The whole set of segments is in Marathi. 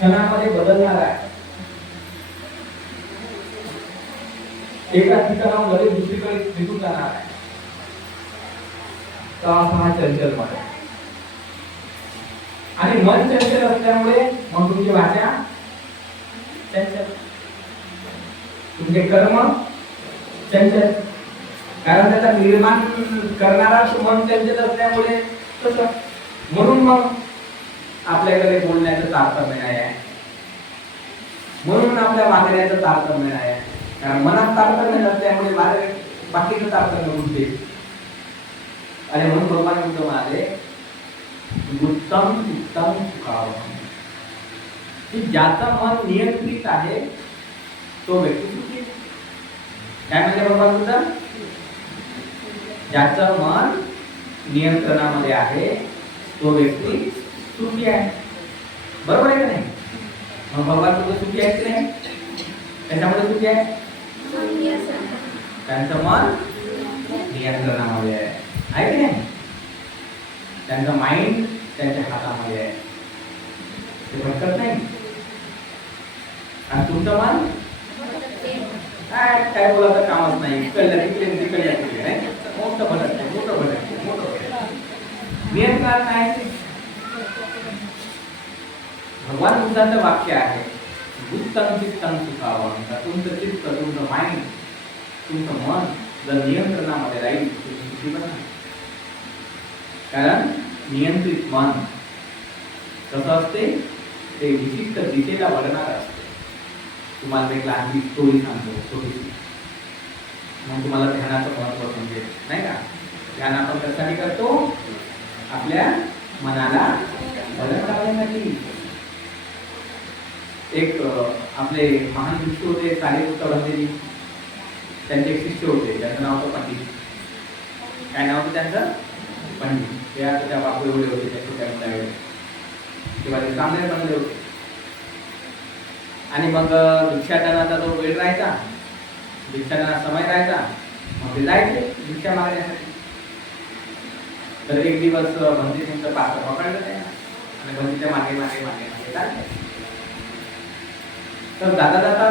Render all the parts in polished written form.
क्षणामध्ये बदलणार आहे. एका ठिकाणाहून लगेच दुसरीकडे निघून जाणार आहे. तर असा हा चंचल मन आहे. आणि मन चंचल असल्यामुळे मग तुमची भाषा चंचल, तुमचे कर्म चंचल, कारण त्याचा निर्माण करणारा मन चंचल असल्यामुळे तसं. म्हणून मग आपल्याकडे बोलण्याचं तारतम्य नाही आहे, म्हणून आपल्या वागण्याचं तारतम्य नाही आहे. कारण मनात तारतम्य नसल्यामुळे बाकीचं तारतम्य उठते. आणि म्हणून भगवान बुद्ध म्हणाले उत्तम उत्तम सुखावह, की ज्याचं मन नियंत्रित आहे तो व्यक्ती सुखी आहे. काय म्हणजे भगवान बुद्ध? ज्याचं मन नियंत्रणामध्ये आहे तो व्यक्ती सुखी आहे. बरोबर आहे की नाही? मग भगवान बुद्ध सुखी आहे की नाही? त्याच्यामध्ये सुखी आहे, त्यांचं मन नियंत्रणामध्ये आहे की नाही? त्यांचं माइंड त्यांच्या हातामध्ये आहे, ते भटकत नाही. आणि तुमचं मन काय बोलायचं कामच नाही, इकडल्या तिकडे तिकडल्या तिकडे नाही, मोठं भटकते मोठं भटकते मोठं भटकते, नियंत्रण नाही. भगवान बुद्धांचं वाक्य आहे उत्तम चित्तम सुखावह. तुमचं चित्त, तुमचं माइंड, तुमचं मन जर नियंत्रणामध्ये राहील तर सुखी बना. कारण नियंत्रित मन कसं असते, ते विशिष्ट दिशेला वळणार असते. तुम्हाला एक लहानशी स्टोरी सांगतो छोटीशी, मग तुम्हाला ध्यानाचं महत्त्व समजेल नाही का? ध्यान आपण कशासाठी करतो? आपल्या मनाला वळण लावण्यासाठी. एक आपले महान शिष्य होते सारिपुत्त भंतेजी, त्यांचे एक शिष्य होते, त्यांचं नाव होतं पंडित. काय नाव होतं त्यांचं? पंडित. त्या बापू एवढे होते, त्या छोट्या मुलाकडे तेव्हा ते चांगले बनले होते. आणि मग भिक्षाटनाचा जो वेळ राहायचा, भिक्षाटनाचा समय राहायचा, मग ते जायचे भिक्षा मागण्यासाठी. तर एक दिवस भंतेजींचं पात्र पकडलं त्यांना आणि भंतीच्या मागे मागे मागे मागे लागले. तर जाता जाता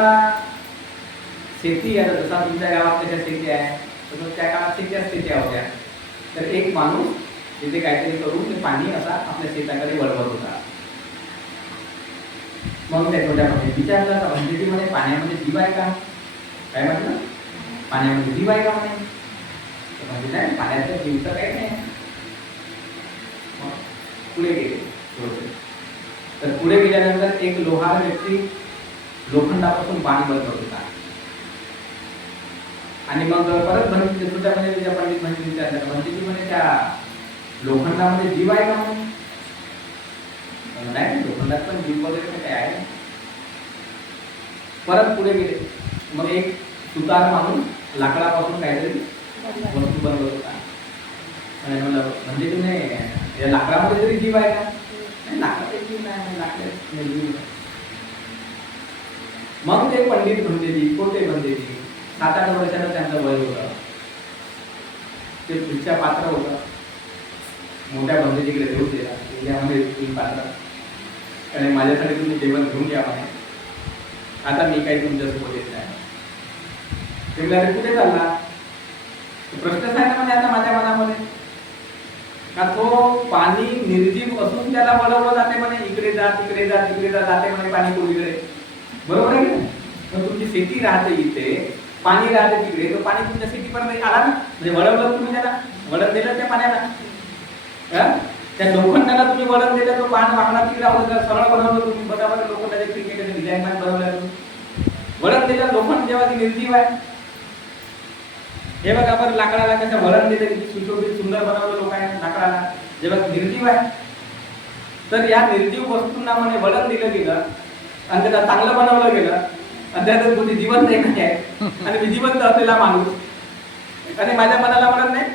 शेती, आता जसा तुमच्या गावात कशा शेती आहे तसं त्या गावात शेत्या होत्या. तर एक माणूस तिथे काहीतरी करून ते पाणी असा आपल्या शेताकडे वळवत होता. मग त्या छोट्या मध्ये विचारलं का भंतेजी म्हणे पाण्यामध्ये जीव आहे का? काय म्हटलं? पाण्यामध्ये जीव आहे का म्हणे? म्हणजे नाही, पाण्याचा जीव तर काही नाही. मग पुढे गेले. तर पुढे गेल्यानंतर एक लोहार व्यक्ती लोखंडापासून पाणी बनवत होता. आणि मग परत भंती छोट्या म्हणजे त्याच्या पंडित म्हणजे विचारलं, भंतेजी म्हणे त्या लोखंडामध्ये जीव आहे का म्हणे? नाही, लोखंडात पण जीव वगैरे काय आहे. परत पुढे गेले. मग एक सुतार माणूस लाकडापासून काहीतरी वस्तू बनवत होता. आणि म्हणलं म्हणजे तुम्ही या लाकडामध्ये तरी जीव आहे का? लाकडात जीव नाही, लाकडात जीव नाही. मग ते पंडित भंतेजी, कोटे भंतेजी, 7-8 वर्षाचं त्यांचं वय होतं. ते भिक्षा पात्र होतं. मोठ्या भंतेजीकडे देऊ दिला, यामध्ये तुम्ही पात्र आणि माझ्यासाठी तुम्ही जेवण घेऊन घ्या म्हणे. आता मी काही तुमच्यासोबत येत नाही. ते म्हणाले कुठे चालला? प्रश्नच आहे ना म्हणजे आता माझ्या मनामध्ये, का तो पाणी निर्जीव असून त्याला वळवलं जाते म्हणे, इकडे जा तिकडे जा तिकडे जा, जाते म्हणे पाणी कोणीकडे. बरोबर आहे ना? पण तुमची शेती राहते इथे, पाणी राहते तिकडे, तो पाणी तुमच्या शेतीपर्यंत आला ना, म्हणजे वळवलं तुम्ही त्याला, वळण दिलं त्या पाण्याला. त्या लोखंडाला तुम्ही वळण दिलं, तो पान वाकडा तिकडे होतं, सरळ बनवलं तुम्ही, बरोबर लोखंडाचे क्रिकेटचे डिझाईन बनवलं तुम्ही, वळण दिलं. लोखंड जेव्हा ती निर्जीव आहे, हे बघा आपण लाकडाला कसं वळण दिलं, किती सुशोभित सुंदर बनवलं लोकांनी लाकडाला, जेव्हा निर्जीव आहे. तर या निर्जीव वस्तूंना म्हणे वळण दिलं गेलं आणि त्याला चांगलं बनवलं गेलं आणि त्याचं कोणी जिवंत नाही आहे आणि मी जिवंत असलेला माणूस आणि माझ्या मनाला वळण नाही,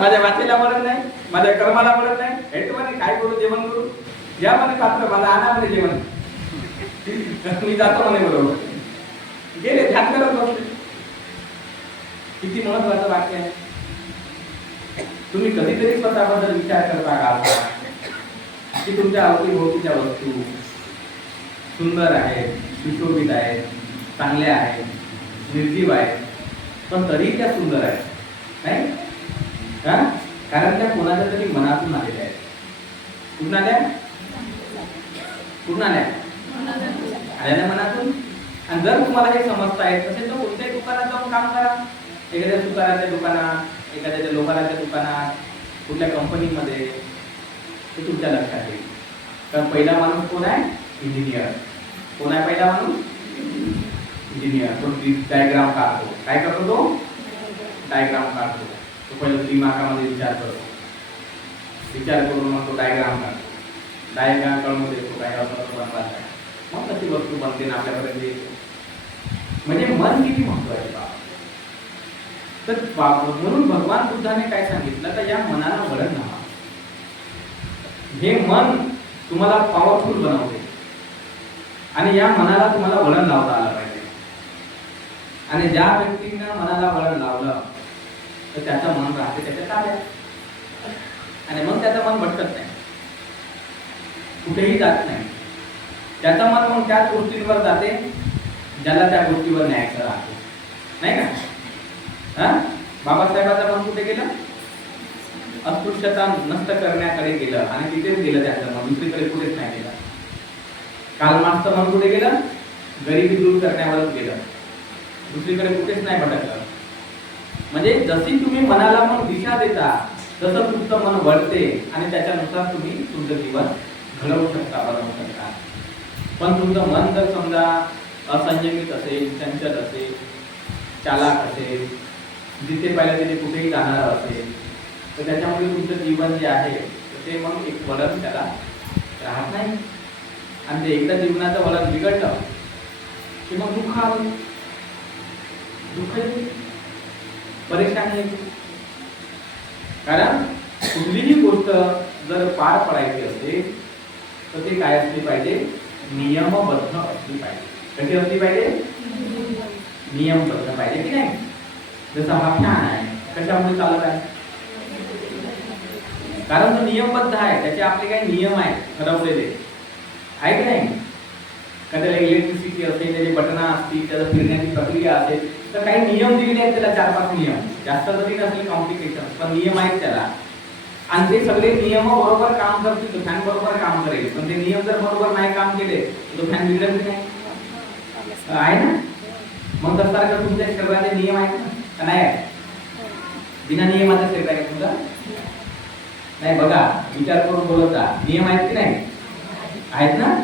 माझ्या वाचेला वळण नाही, माझ्या कर्माला वळण नाही. हे म्हणे काय करू, जेवण करू, या म्हणे पात्र मला आणा म्हणे जेवण, मी जातो म्हणे. बरोबर गेले, ध्यान करत बसले. किती महत्वाचं वाक्य आहे. तुम्ही कधीतरी स्वतःबद्दल विचार करता का? की तुमच्या अवतीभोवतीच्या वस्तू सुंदर आहेत, सुशोभित आहेत, चांगल्या आहेत, निर्जीव आहेत, पण तरी त्या सुंदर आहेत, नाही हा? कारण त्या कोणाच्या तरी मनातून आलेल्या आहेत. कुठून आल्या? कुठून आल्या? आल्या मनातून. आणि जर तुम्हाला हे समजता येत असेल तर कोणत्याही दुकानात जाऊन काम करा. एखाद्या सुताराच्या दुकानात, एखाद्या लोहाराच्या दुकानात, कुठल्या कंपनीमध्ये, ते तुमच्या लक्षात येईल. तर पहिला माणूस कोण आहे? इंजिनियर. कोण आहे पहिला माणूस? इंजिनियर. तो डायग्राम काढतो. काय करतो तो? डायग्राम काढतो. तो पहिला दिमागामध्ये विचार करतो. विचार करून मग तो डायग्राम काढतो. डायग्राम काढून देतो काय असं बनवायचं आहे. मग कशी वस्तू बनते ना आपल्यापर्यंत येते. म्हणजे मन किती महत्वाचे बाबा. तर म्हणून भगवान बुद्धाने काय सांगितलं तर या मनाला वळण लावा. हे मन तुम्हाला पॉवरफुल बनवते आणि या मनाला तुम्हाला वळण लावता आलं पाहिजे. आणि ज्या व्यक्तींना मनाला वळण लावलं तर त्याचं मन राहते त्याच्या ताब्यात. आणि मग त्याचं मन भटकत नाही, कुठेही जात नाही. त्याचं मन मग त्याच गोष्टींवर जाते ज्याला त्या गोष्टीवर न्यायचं राहते, नाही का? बाबासाहेबांचं मन कुठे गेलं? अस्पृश्यता नष्ट करण्याकडे गेलं आणि तिथेच गेलं त्याचं मन, दुसरीकडे कुठेच नाही गेलं. कार्ल मार्क्सचं मन कुठे गेलं? गरिबी दूर करण्यावरच गेलं, दुसरीकडे कुठेच नाही भटकलं. म्हणजे जशी तुम्ही मनाला मग दिशा देता तसं तुमचं मन वळते आणि त्याच्यानुसार तुम्ही तुमचं जीवन घडवू शकता, बनवू शकता. पण तुमचं मन जर समजा असंयमित असेल, चंचल असेल, चालाक असेल, जिथे पाहिलं तिथे कुठेही जाणार असेल तर त्याच्यामुळे तुमचं जीवन जे आहे ते मग एक वळण त्याला राहत नाही. आणि ते एकदा जीवनाचं वळण बिघडलं की मग दुःख आलं, दुःख येते, परेशानी येते. कारण कुठलीही गोष्ट जर पार पडायची असेल तर ती काय असली पाहिजे? नियमबद्ध असली पाहिजे. कशी असली पाहिजे? नियमबद्ध पाहिजे की नाही? जसा हा फॅन आहे, कशामुळे चालत आहे? कारण तो नियमबद्ध आहे, त्याचे आपले काही नियम आहेत ठरवलेले, आहे की नाही? त्याला इलेक्ट्रिसिटी असेल, त्याचे बटना असतील, त्याला फिरण्याची प्रक्रिया असेल, तर काही नियम दिलेले आहेत त्याला, 4-5 नियम. जास्त तरी नसले कॉम्प्लिकेशन, पण नियम आहेत त्याला. आणि ते सगळे नियम बरोबर काम करतील तो फॅन बरोबर काम करेल. पण ते नियम जर बरोबर नाही काम केले तो फॅन बिघडेल की नाही? आहे ना? मग तसं तुमच्या शरीराचे नियम आहेत ना, नाही आहे? बिना नियमाचं शरीर आहे तुमचं नाही. बघा, विचार करून बोलत जा. नियम आहेत की नाही? आहेत ना?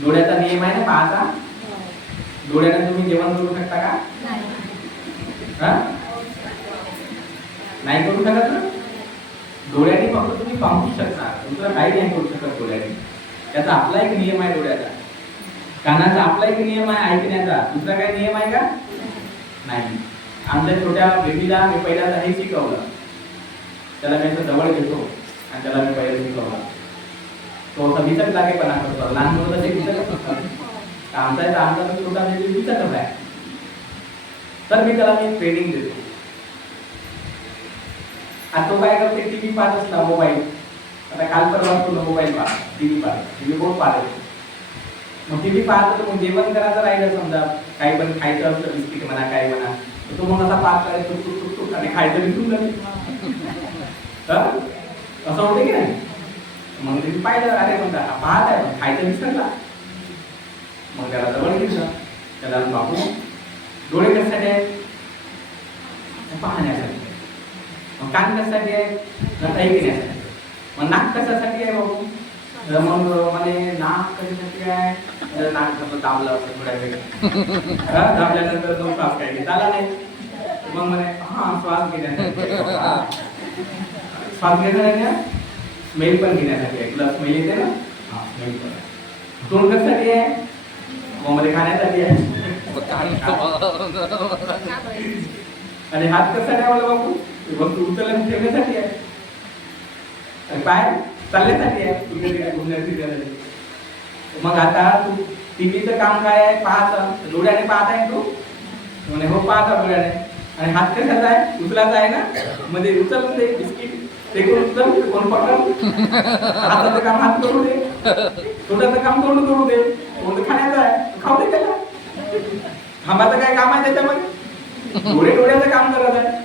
डोळ्याचा नियम आहे ना पाहाचा? डोळ्याने तुम्ही जेवण करू शकता का? नाही करू शकत ना? डोळ्याने फक्त तुम्ही पाहू शकता, दुसरं काही नाही करू शकत डोळ्याने. त्याचा आपला एक नियम आहे डोळ्याचा. कानाचा आपला एक नियम आहे ऐकण्याचा, दुसरा काही नियम आहे का? नाही. आमच्या छोट्या बेबीला मी पहिल्यांदा हे शिकवलं. त्याला मी असं जवळ घेतो आणि त्याला मी पहिलं शिकवलं. तो असा विचक लागेपणा करतो. लहान मुलं तसे विचकच असतात. आमचा छोटा बेबी विचकच आहे. तर मी त्याला मी ट्रेनिंग देतो. आता तो काय करते? टीव्ही पाहत असला, मोबाईल. आता काल परवा तुला मोबाईल पाहा, टीव्ही पाहा, टीव्ही बहुत पाहतो. मग टीव्ही पाहतो, मग जेवण करायचं राहिलं समजा, काही पण खायचं असतं, बिस्किट म्हणा काय म्हणा, तर तो मग असा पाच करायचं टुक आणि खायचं विसरून जाते. असं होते की नाही? मग तुम्ही पाहिलं, अरे म्हणता पाहत आहे पण खायचं विसरला. मग त्याला जवळ घेतलं, त्याला बापू डोळे कशासाठी आहेत? पाहण्यासाठी. मग कान कशासाठी आहे? ऐकण्यासाठी. मग नाक कशासाठी आहे बाबू? मग म्हणे नाक कशासाठी आहे? नाक कसं दाबलं असतं थोड्या वेळ, दाबल्यानंतर तो श्वास काय घेता आला नाही. मग म्हणे हा श्वास घेण्यासाठी. श्वास घेण्यासाठी स्मेल पण घेण्यासाठी आहे. तुला स्मेल येते ना? हा, स्मेल पण. तोंड कशासाठी आहे? मग मध्ये खाण्यासाठी आहे. आणि हात कशासाठी आहे बाबू? वस्तू उचलून ठेवण्यासाठी आहे. आणि पाय चालण्यासाठी आहे. मग आता तू टीव्हीचं काम काय आहे? पाहायचं. डोळ्याने पाहत आहे तू? म्हणे हो पाहता डोळ्याने. आणि हात कशाचा आहे? उचलाचा आहे ना? मध्ये उचलून दे बिस्किट. ते कोण पकड हाताचं काम हात करू दे, तोंडाचं काम तोंड करू दे, तोंड खाण्याचं आहे खाऊ दे त्याला. खांबाचं काय काम आहे त्याच्यामध्ये? डोळ्याचं काम करत आहे.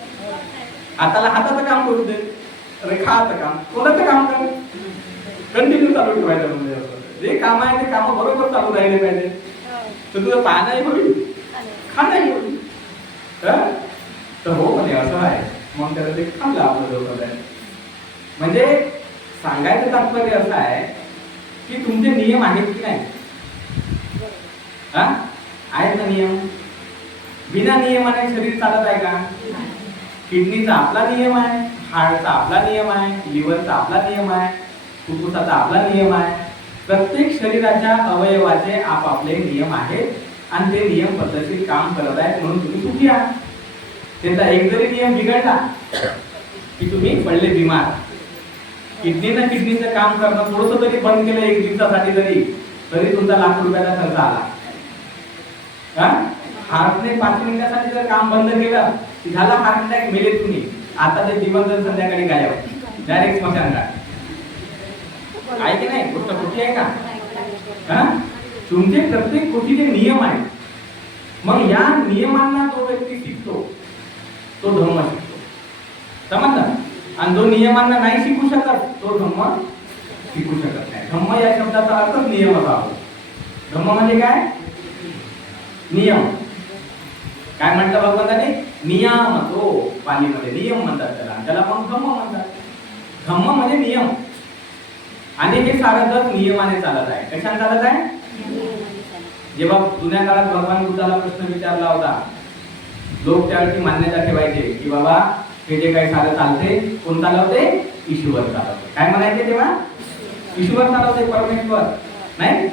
हाताला हाताचं काम करू दे, रेखाचं काम, तोंडाचं काम कर, कंटिन्यू चालू ठेवायचं. म्हणजे जे काम आहे ते काम बरोबर चालू राहिले पाहिजे. तर तुझं पाहणंही होईल, खाणंही होईल. तर हो म्हणजे असं आहे. मग त्याला ते थांबलं आपलं डोकं. म्हणजे सांगायचं तात्पर्य असं आहे की तुमचे नियम आहेत की नाही? आहेत ना नियम? बिना नियमाने शरीर चालत आहे का? किडनीचा आपला नियम आहे, हार्टचा आपला नियम आहे, लिव्हरचा आपला नियम आहे, फुफ्फुसाचा आपला नियम आहे. प्रत्येक शरीराच्या अवयवाचे आपापले नियम आहेत आणि ते नियम पद्धतशीर काम करत आहेत म्हणून तुम्ही सुखी आहात. त्याचा एक जरी नियम बिघडला की तुम्ही पडले बिमार. किडनीचं काम करणं थोडंसं तरी बंद केलं एक दिवसासाठी तरी तुमचा लाख रुपयाचा खर्च आला. हार्टने 5 मिनिटासाठी जर काम बंद केलं की झाला हार्ट अटॅक, मेले तुम्ही. आता ते दिवस संध्याकाळी गायब, डायरेक्ट स्मशानघाट. आहे की नाही? गोष्ट खोटी आहे का? तुमचे प्रत्येक गोष्टीचे नियम आहेत. मग या नियमांना जो व्यक्ती शिकतो तो धम्म शिकतो. समजलं? आणि जो नियमांना नाही शिकू शकत तो धम्म शिकू शकत नाही. धम्म या शब्दाचा अर्थ नियम असा. धम्म म्हणजे काय? नियम. काय म्हटलं भगवंताने? नियम. तो पालीमध्ये नियम म्हणतात त्याला मग धम्म म्हणतात. धम्म म्हणजे नियम. आणि हे सारं जग नियमाने चालत आहे. कशाने चालत आहे? जेव्हा जुन्या काळात भगवान बुद्धाला प्रश्न विचारला होता, लोक त्यावेळी मान्यता ठेवायचे की बाबा हे जे काही सारं चालते कोण चालवते? ईश्वर चालवते. काय म्हणायचे तेव्हा? ईश्वर चालवते, परमेश्वर नाही.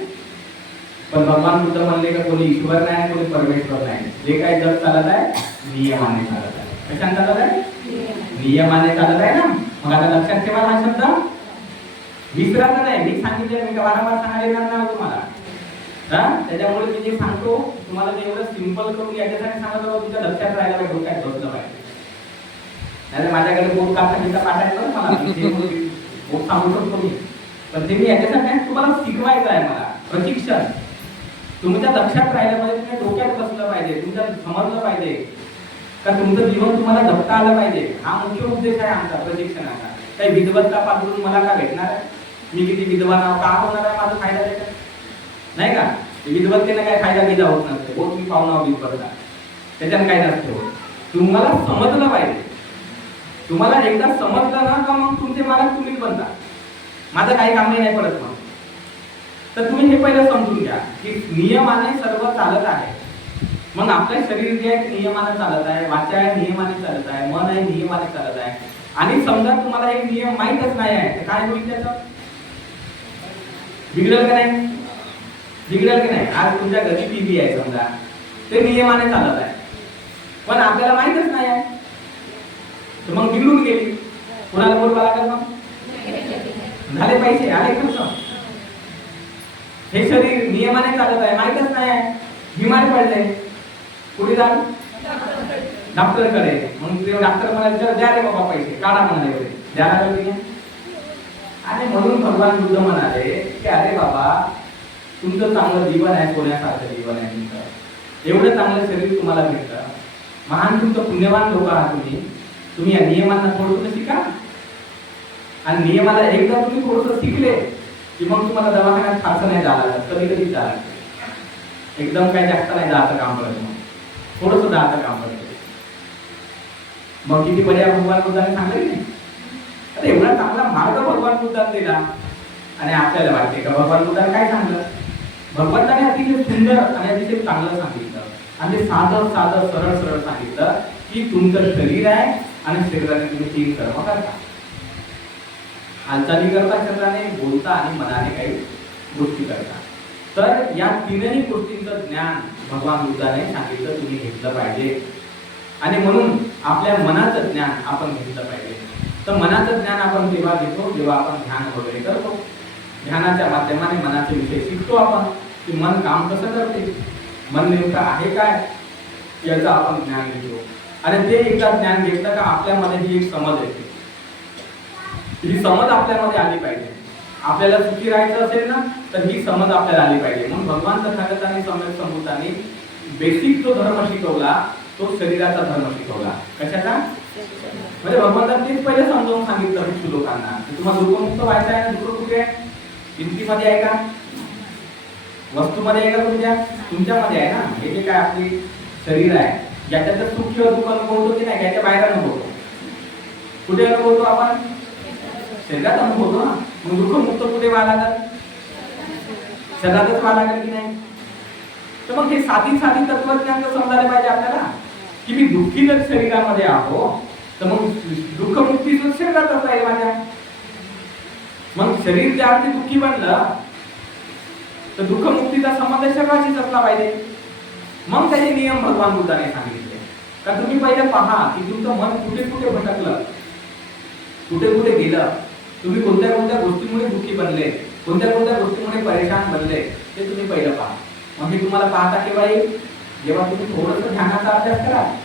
पण भगवान बुद्ध म्हणले का कोणी ईश्वर नाही, कोणी परमेश्वर नाही. जे काही जग चालत आहे नियमाने चालत आहे. कशाने चालत आहे? नियमाने चालत आहे ना. मग आता लक्षात ठेवा हा शब्द, विसरायचा नाही. मी सांगितलं, मी वारंवार सांगायला नाही तुम्हाला. त्याच्यामुळे मी जे सांगतो तुम्हाला ते एवढं सिंपल करून याच्यासाठी सांगत होतो तुमच्या लक्षात राहायला पाहिजे, डोक्यात बसलं पाहिजे. नाही माझ्याकडे बोट काढता पाठायचं मला बोट सांगू शकतो मी, पण ते मी याच्यासाठी तुम्हाला शिकवायचं आहे. मला प्रशिक्षण तुमच्या लक्षात राहिलं पाहिजे, तुमच्या डोक्यात बसलं पाहिजे, तुमच्या समजलं पाहिजे का तुमचं जीवन तुम्हाला जगता आलं पाहिजे. हा मुख्य उद्देश आहे आमचा प्रशिक्षणाचा. काही विद्वत्ता पासून मला काय भेटणार आहे? मी किती विद्वान आहो का होणार आहे? माझा फायदा त्याच्यात नाही का? विद्वत्तेने काय फायदा घेता होत नसते. हो तुम्ही पाहुणा विद्वत्ता त्याच्यात काय नसते. तुम्हाला समजलं पाहिजे. तुम्हाला एकदा समजलं ना का मग तुमचे मालक तुम्हीच बनता. माझं काही काम नाही पडत. मग तर तुम्ही हे पहिलं समजून घ्या की नियमाने सर्व चालत आहे. मग आपलं शरीर जे आहे नियमाने चालत आहे, वाचा आहे नियमाने चालत आहे, मन आहे नियमाने चालत आहे. आणि समजा तुम्हाला एक नियम माहीतच नाही आहे तर काय होईल? त्याचं बिघडेल का नाही? बिघडेल की नाही? आज तुमच्या घरी टीव्ही आहे समजा, ते नियमाने चालत आहे पण आपल्याला माहीतच नाही आहे तर मग बिघडून गेली. कोणाला बोलवा लागेल? मग झाले पैसे आले खर्च. हे शरीर नियमाने चालत आहे, माहीतच नाही आहे, बिमार पडले, कुठे जाल? डॉक्टरकडे. मग ते डॉक्टर म्हणाले द्या रे बाबा पैसे काढा म्हणाले, द्यायला लागले. आणि म्हणून भगवान बुद्ध म्हणाले की अरे बाबा तुमचं चांगलं जीवन आहे, सोन्यासारखं जीवन आहे तुमचं, एवढं चांगलं शरीर तुम्हाला भेटतं, महान तुमचं पुण्यवान लोक आहात तुम्ही या नियमांना थोडंसं शिका. आणि नियमाला एकदा तुम्ही थोडंसं शिकले की मग तुम्हाला दवाखान्यात फारसं नाही जायला लागत. कधी कधी जायला एकदम काही जास्त नाही जायचं काम करत, मग थोडंसं जायचं काम करत. मग किती बऱ्या भगवान बुद्धाने सांगितले नाही? अरे एवढा चांगला मार्ग भगवान बुद्धाने दिला आणि आपल्याला वाटते का भगवान बुद्धाने काय सांगलं? भगवंताने अतिशय सुंदर आणि अतिशय चांगलं सांगितलं आणि ते साधं साधं सरळ सरळ सांगितलं की तुमचं शरीर आहे आणि शरीराने तुम्ही 3 कर्म करता. हालचाली करता शरीराने, बोलता आणि मनाने काही गोष्टी करता. तर या 3ही गोष्टींचं ज्ञान भगवान बुद्धाने सांगितलं तुम्ही घेतलं पाहिजे. आणि म्हणून आपल्या मनाचं ज्ञान आपण घेतलं पाहिजे. तर मनाचं ज्ञान आपण तेव्हा घेतो जेव्हा आपण ध्यान वगैरे करतो. ध्यानाच्या माध्यमाने मनाचे विषय शिकतो आपण की मन काम कसं करते, मन नेमकं आहे काय याचं आपण ज्ञान घेतो. आणि ते एकदा ज्ञान घेतलं का आपल्यामध्ये ही एक समज येते ही समज आपल्यामध्ये आली पाहिजे. आपल्याला सुखी राहायचं असेल ना तर ही समज आपल्याला आली पाहिजे. म्हणून भगवान तथागतांनी सम्यक संबुद्धांनी बेसिक जो धर्म शिकवला तो शरीराचा धर्म शिकवला. कशाचा? म्हणजे भगवंतांनी तेच पहिले समजावून सांगितलं भिक्षू लोकांना की तुम्हाला दुःखमुक्त व्हायचं आहे. दुःख कुठे आहे? किमतीमध्ये आहे का? वस्तूमध्ये आहे का? तुमच्यामध्ये आहे ना. हे जे काय आपली शरीर आहे ज्याच्यात सुख किंवा दुःख अनुभवतो की नाही, त्याच्या बाहेर अनुभवतो. कुठे अनुभवतो आपण? शरीरात अनुभवतो ना. मग दुःखमुक्त कुठे व्हायला लागेल? शरीरातच व्हायला लागेल की नाही? तर मग हे साधी साधी तत्वज्ञान समजायला पाहिजे आपल्याला की मी दुःखी जर शरीरामध्ये आहो तर मग दुःखमुक्ती शरीरातच राहील माझ्या. मग शरीर ज्या अर्थी दुःखी बनलं तर दुःखमुक्तीचा संबंध शरीराशीच असला पाहिजे. मग त्याचे नियम भगवान बुद्धाने सांगितले. का तुम्ही पहिले पहा की तुमचं मन कुठे कुठे भटकलं, कुठे कुठे गेलं, तुम्ही कोणत्या कोणत्या गोष्टीमुळे दुःखी बनले, कोणत्या कोणत्या गोष्टीमुळे परेशान बनले, ते तुम्ही पहिलं पहा. मग मी तुम्हाला पाहता केव्हा येईल? जेव्हा तुम्ही थोडंसं ध्यानाचा अभ्यास कराल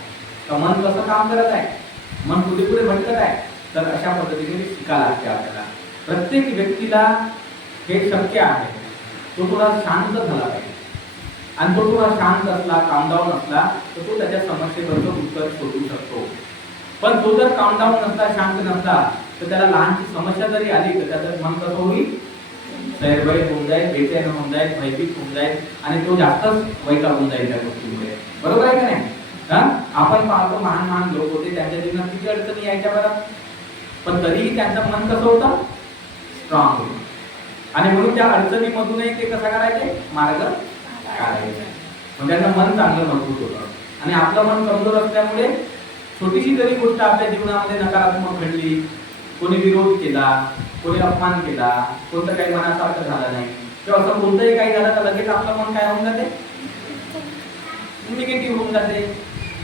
तर मन कसं काम करत आहे, मन कुठे कुठे भटकत आहे. तर अशा पद्धतीने शिका लागते आपल्याला. प्रत्येक व्यक्तीला हे शक्य आहे. तो थोडा शांत झाला पाहिजे आणि तो थोडा शांत असला, कामडाऊन असला तर तो त्याच्या समस्येबरोबर उत्तर शोधू शकतो. पण तो जर कामडाऊन नसला, शांत नसला तर त्याला लहानशी समस्या जरी आली तर त्याचं मन कसं होईल? सैरभैर होऊन जाईल, बेचैन होऊन जाईल, भयभीत होऊन जाईल आणि तो जास्तच वैतागून जाईल त्या गोष्टीमुळे. बरोबर आहे का नाही? आपण पाहतो महान महान लोक होते, त्यांच्या जीवनात किती अडचणी यायच्या बरं, पण तरीही त्यांचं मन कसं होतं? स्ट्रॉंग होतं. आणि म्हणून त्या अडचणीमधूनही ते कसं करायचे? मार्ग काढायचे. म्हणजे त्यांचं मन चांगलं मजबूत होतं. आणि आपलं मन कमजोर असल्यामुळे छोटीशी जरी गोष्ट आपल्या जीवनामध्ये नकारात्मक घडली, कोणी विरोध केला, कोणी अपमान केला, कोणतं काही मनासारखं झालं नाही किंवा असं कोणतंही काही झालं तर लगेच आपलं मन काय होऊन जाते? निगेटिव्ह होऊन जाते,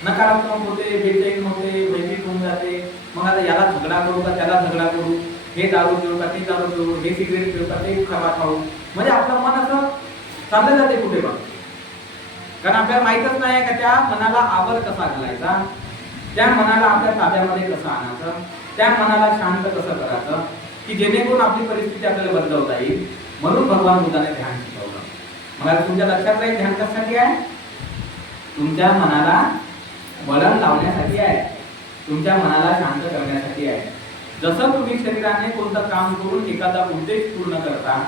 नकारात्मक होते, बेचैन होते, भयभीत होऊन जाते. मग आता याला झगडा करू का त्याला झगडा करू, हे दारू पिऊ का ते दारू पिऊ, हे सिगरेट पिऊ का ते खवा खाऊ. म्हणजे आपलं मन असं चाललं जाते कुठे पण. कारण आपल्याला माहीतच नाही का त्या मनाला आवर कसा घालायचा, त्या मनाला आपल्या ताब्यामध्ये कसं आणायचं, त्या मनाला शांत कसं करायचं की जेणेकरून आपली परिस्थिती आपल्याला बदलवता येईल. म्हणून भगवान बुद्धाने ध्यान शिकवलं. मग आता तुमच्या लक्षात राहील ध्यान कशासाठी आहे? तुमच्या मनाला वळण लावण्यासाठी आहे, तुमच्या मनाला शांत करण्यासाठी आहे. जसं तुम्ही शरीराने कोणतं काम करून एखादा उद्देश पूर्ण करता,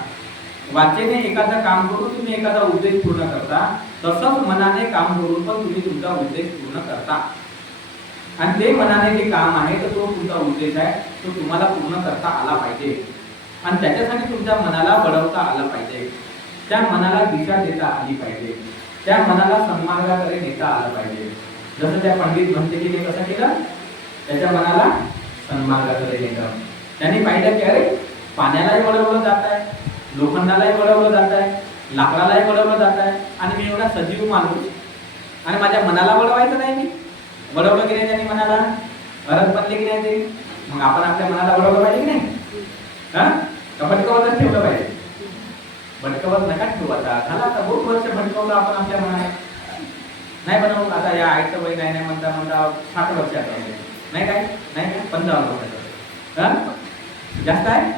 वाचेने एखादं काम करून तुम्ही एखादा उद्देश पूर्ण करता, तसंच मनाने काम करून पण तुम्ही तुमचा उद्देश पूर्ण करता. आणि ते मनाने जे काम आहे तर तो तुमचा उद्देश आहे, तो तुम्हाला पूर्ण करता आला पाहिजे. आणि त्याच्यासाठी तुमच्या मनाला वळवता आलं पाहिजे, त्या मनाला दिशा देता आली पाहिजे, त्या मनाला सन्मार्गाकडे नेता आलं पाहिजे. जसं त्या पंडित भंतेजीने कसं केलं? त्याच्या मनाला सन्मार्गाकडे नेलं. त्यांनी पाहिलं की अरे पाण्यालाही वळवलं जात आहे, लोखंडालाही वळवलं जात आहे, लाकडालाही वळवलं जात आहे आणि मी एवढा सजीव माणूस आणि माझ्या मनाला वळवायचं नाही. मी वळवलं की नाही त्यांनी मनाला? भरत बनले की नाही ते? मग आपण आपल्या मनाला वळवलं पाहिजे की नाही? भटकवतच ठेवलं पाहिजे. भटकवत नका ठेवू. आता झाला आता बहुत वर्ष भटकवलं आपण आपल्या मनाला. नाही बनवलं. आता या आईचं वय नाही म्हणता म्हणता 60 वर्षात आहे. नाही काय? नाही काय? 55 वर्षात. जास्त आहे?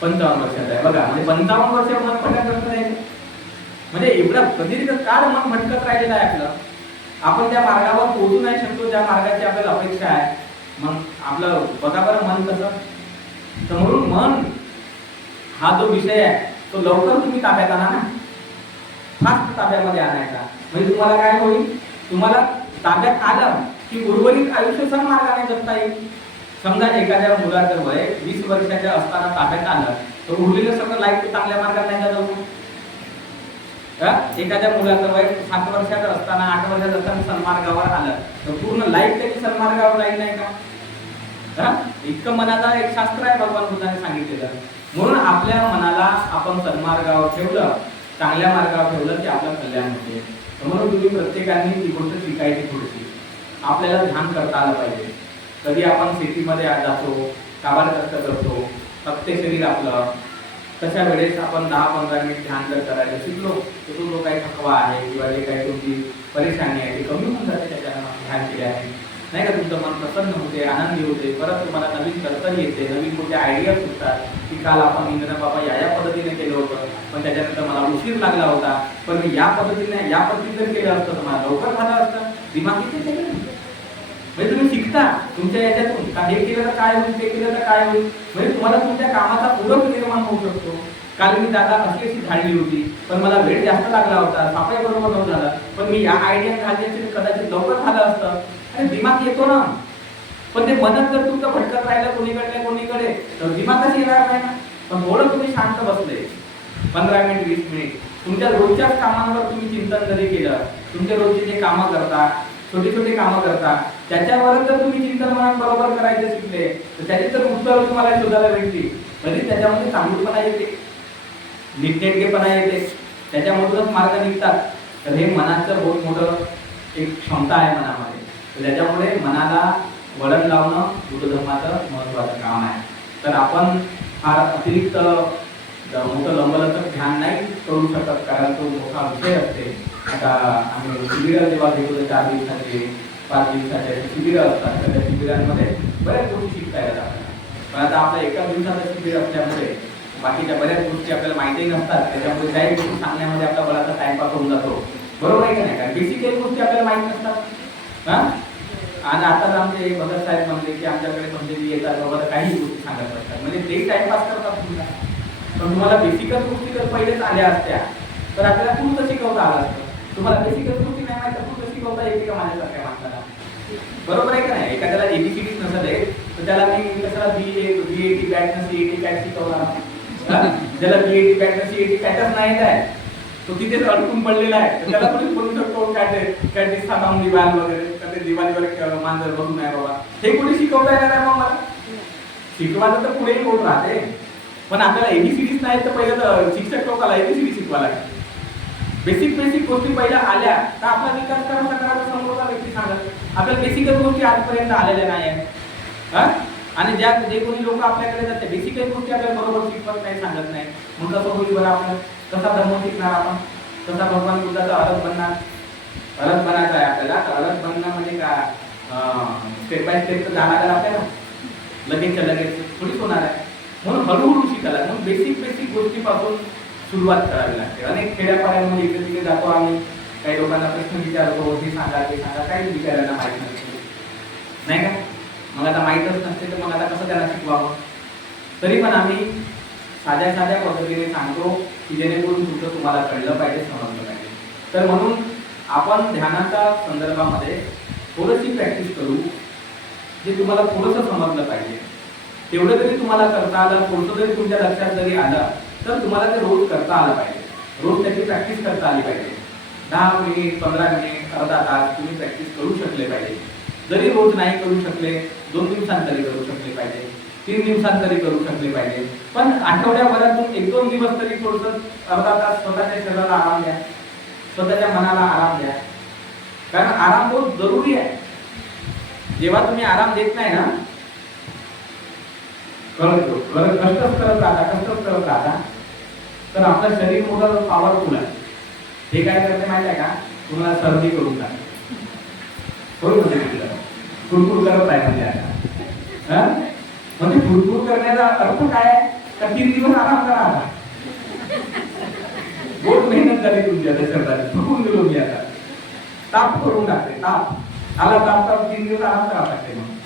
55 वर्षात आहे. बघा म्हणजे 55 वर्ष मन भटकत राहिले. म्हणजे एवढा प्रदीर्घ काळ मन भटकत राहिलेलं आहे आपलं. आपण त्या मार्गावर पोहोचू नाही शकतो ज्या मार्गाची आपल्याला अपेक्षा आहे. मग आपलं बघा बरं मन कसं. तर म्हणून मन हा जो विषय आहे तो लवकर तुम्ही ताब्यात आणा ना, फास्ट ताब्यामध्ये आणायचा. म्हणजे तुम्हाला काय होईल? तुम्हाला ताब्यात आलं की उर्वरित आयुष्य सन्मार्गाने जगता येईल. समजा एखाद्या मुलाचं वय 20 वर्षाच्या असताना ताब्यात आलं तर उरलेलं सगळं लाईफ चांगल्या मार्गात नाही जात. एखाद्या मुलाचं वय 7 वर्षाचं असताना 8 वर्षाचं असताना सन्मार्गावर आलं तर पूर्ण लाईफ त्याची सन्मार्गावर राहील नाही का? इतकं मनाचा एक शास्त्र आहे भगवान बुद्धाने सांगितलेलं. म्हणून आपल्या मनाला आपण सन्मार्गावर ठेवलं, चांगल्या मार्गावर ठेवलं की आपलं कल्याण होते. म्हणून तुम्ही प्रत्येकाने ती गोष्ट शिकायची थोडीशी. आपल्याला ध्यान करता आलं पाहिजे. कधी आपण शेतीमध्ये जातो, काबाड कष्ट करतो, फक्त शरीर आपलं, तशा वेळेस आपण 10-15 मिनिट ध्यान जर करायला शिकलो तर तो जो काही थकवा आहे किंवा जे काही तुमची परेशानी आहे ती कमी होऊन जाते त्याच्यानं ध्यान केल्याने. नाही का, तुमचं मन प्रसन्न होते, आनंदी होते, परत तुम्हाला नवीन कल्पना येते, नवीन कोणत्या आयडिया सुचतात की काल आपण इंद्र बाबा या पद्धतीने केलं होतं, पण त्याच्यानंतर मला उशीर लागला होता, पण मी या पद्धतीने जर केलं असतं तर मला लवकर झालं असतं. दिमाग किती केलं म्हणजे तुम्ही शिकता तुमच्या याच्यातून का हे केलं तर काय होईल, ते केलं तर काय होईल, म्हणजे तुम्हाला तुमच्या कामाचा पूरक निर्माण होऊ शकतो. काल मी जागा अशी झाडली होती, पण मला वेळ जास्त लागला होता, साफाई बरोबर नव्हतं झालं, पण मी या आयडिया घालण्याची कदाचित लवकर झालं असतं. आणि दिमाग येतो ना, पण ते मनच जर तुमचं भटकत राहिलं कोणीकडे तर दिमागच येणार नाही ना. पण थोडं तुम्ही शांत बसले 15 मिनिट 20 मिनिट तुमच्या रोजच्याच कामांवर तुम्ही चिंतन जरी केलं, तुमच्या रोजचे जे कामं करता, छोटे छोटे कामं करता, त्याच्यावरच जर तुम्ही चिंतन मनात बरोबर करायचे शिकले तर त्याची तर उत्तर तुम्हाला शोधायला भेटली, तरी त्याच्यामध्ये चांगुलपणा येते, नीटनेटकेपणा येते, त्याच्यामधूनच मार्ग निघतात. तर हे मनाचं बहुत मोठं एक क्षमता आहे मनामध्ये. तर त्याच्यामुळे मनाला वळण लावणं बुद्ध धर्माचं महत्त्वाचं काम आहे. तर आपण फार अतिरिक्त मोठं लंबलचक ध्यान नाही करू शकत, कारण तो मोठा विषय असते. आता आम्ही शिबिरं जेव्हा घेतो 4 दिवसाचे 5 दिवसाचे शिबिरं असतात, तर त्या शिबिरांमध्ये बऱ्याच गोष्टी शिकता येतात आपल्याला. पण आता आपल्या एका दिवसाचं शिबिर असल्यामुळे बाकीच्या बऱ्याच गोष्टी आपल्याला माहितीही नसतात, त्याच्यामुळे काही गोष्टी सांगण्यामध्ये आपला बराचसा टाइमपास होऊन जातो. बरोबर आहे का नाही? कारण बेसिक गोष्टी आपल्याला माहीत नसतात. हां, आणि आताच आमचे भगत साहेब म्हणले की आमच्याकडे म्हणजे येतात बाबा काही गोष्टी सांगत असतात, म्हणजे ते टाइमपास करतात तुमचा. पण तुम्हाला बेसिकच गोष्टी जर पहिलेच आल्या असत्या तर आपल्याला पुढचं शिकवता आलं असतं. तुम्हाला बेसिकच गोष्टी नाही माहिती तर पुढचं शिकवता येते का माझ्यासारख्या माणसाला? बरोबर आहे का नाही? एखाद्याला एबीसीडीच नसत आहे तर त्याला मी कशाला बीएटी बॅट सीएटी बॅट शिकवणार? ज्याला बीएटी बॅट सीएटी बॅटच नाही आहे तो तिथेच अडकून पडलेला आहे, तर त्याला कोणी बोलू शकतो काय दिसता लावून दिवाल वगैरे का ते दिवाळीवर मांजर बसून आहे बाबा, हे कोणी शिकवता येणार आहे? मग मला शिकवायचं तर पुढेही कोण राहते, पण आपल्याला एबीसीडीच नाही तर पहिलं तर शिक्षक लोकांना एबीसीडी शिकवा लागेल. बेसिक गोष्टी पहिल्या आल्या तर आपला विकास करायचा समोरचा व्यक्ती सांगत. आपल्याला बेसिकच गोष्टी आजपर्यंत आलेल्या नाही आहेत. आणि जे कोणी लोक आपल्याकडे जाते बेसिकच गोष्टी आपल्याला बरोबर शिकवत नाही, सांगत नाही, मग कसं होईल बरं? आपण कसा धर्म शिकणार? आपण कसा भगवान बुद्धाचा अलग बनणार? अलग बनायचं आहे आपल्याला. तर अलग बनणं म्हणजे काय? स्टेप बाय स्टेप तर जाणार आहे आपल्याला, लगेच थोडीच होणार आहे. म्हणून हळूहळू शिकायला, म्हणून बेसिक गोष्टीपासून सुरुवात करावी लागते. अनेक खेड्यापाड्यांमध्ये इकडे तिकडे जातो आम्ही, काही लोकांना प्रश्न विचारतो, हे सांगा ते सांगा, काही विचारायला माहीत नसते नाही का? मग आता माहीतच नसते तर मग आता कसं त्याला शिकवावं? तरी पण आम्ही साध्या पद्धतीने सांगतो की जेणेकरून तुमचं तुम्हाला कळलं पाहिजे, समजलं पाहिजे. तर म्हणून आपण ध्यानाच्या संदर्भामध्ये थोडीशी प्रॅक्टिस करू, जे तुम्हाला थोडंसं समजलं पाहिजे. तेवढं जरी तुम्हाला करता आलं, थोडंसं जरी तुमच्या लक्षात जरी आलं तर तुम्हाला ते रोज करता आलं पाहिजे. रोज त्याची प्रॅक्टिस करता आली पाहिजे. 10 मिनिट 15 मिनिट अर्धा तास तुम्ही प्रॅक्टिस करू शकले पाहिजे. जरी रोज नाही करू शकले, 2 दिवसांतरी करू शकले पाहिजे, 3 दिवसांतरी करू शकले पाहिजे, पण आठवड्याभरातून 1-2 दिवस तरी थोडंसं अर्धा तास स्वतःच्या शरीराला आराम द्या, स्वतःच्या मनाला आराम द्या. कारण आराम बहुत जरुरी आहे. जेव्हा तुम्ही आराम देत नाही ना, कष्टच करत राहता तर आपलं शरीर मोठं पॉवरफुल आहे. हे काय करते माहिती आहे का? तुम्हाला सर्दी करून टाकते, कुरकुर करत आहे म्हणजे आता. म्हणजे कुरकुर करण्याचा अर्थ काय आहे? का 3 दिवस आराम करा. आता बहुत मेहनत झाली तुमची आता शरीराची, थकून गेलो मी आता. ताप करून टाकते, ताप आला ताप 3 दिवस आराम करा लागते. मग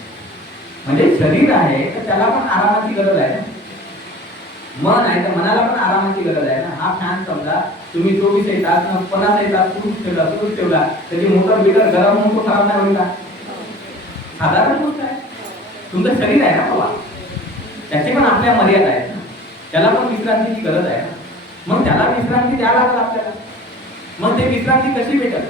म्हणजे शरीर आहे तर त्याला पण आरामाची गरज आहे. मन आहे तर मनाला पण आरामाची गरज आहे ना. हा फॅन समजा तुम्ही 24 तास 50 तास सुरूच ठेवला त्याची मोटर बिटर गरम होऊन तो खराब नाही होईल का? साधारण गोष्ट आहे. तुमचं शरीर आहे ना बाबा, त्याची पण आपल्या मर्यादा आहेत ना, त्याला पण विश्रांतीची गरज आहे ना. मग त्याला विश्रांती द्यायला लागेल आपल्याला. मग ते विश्रांती कशी भेटल?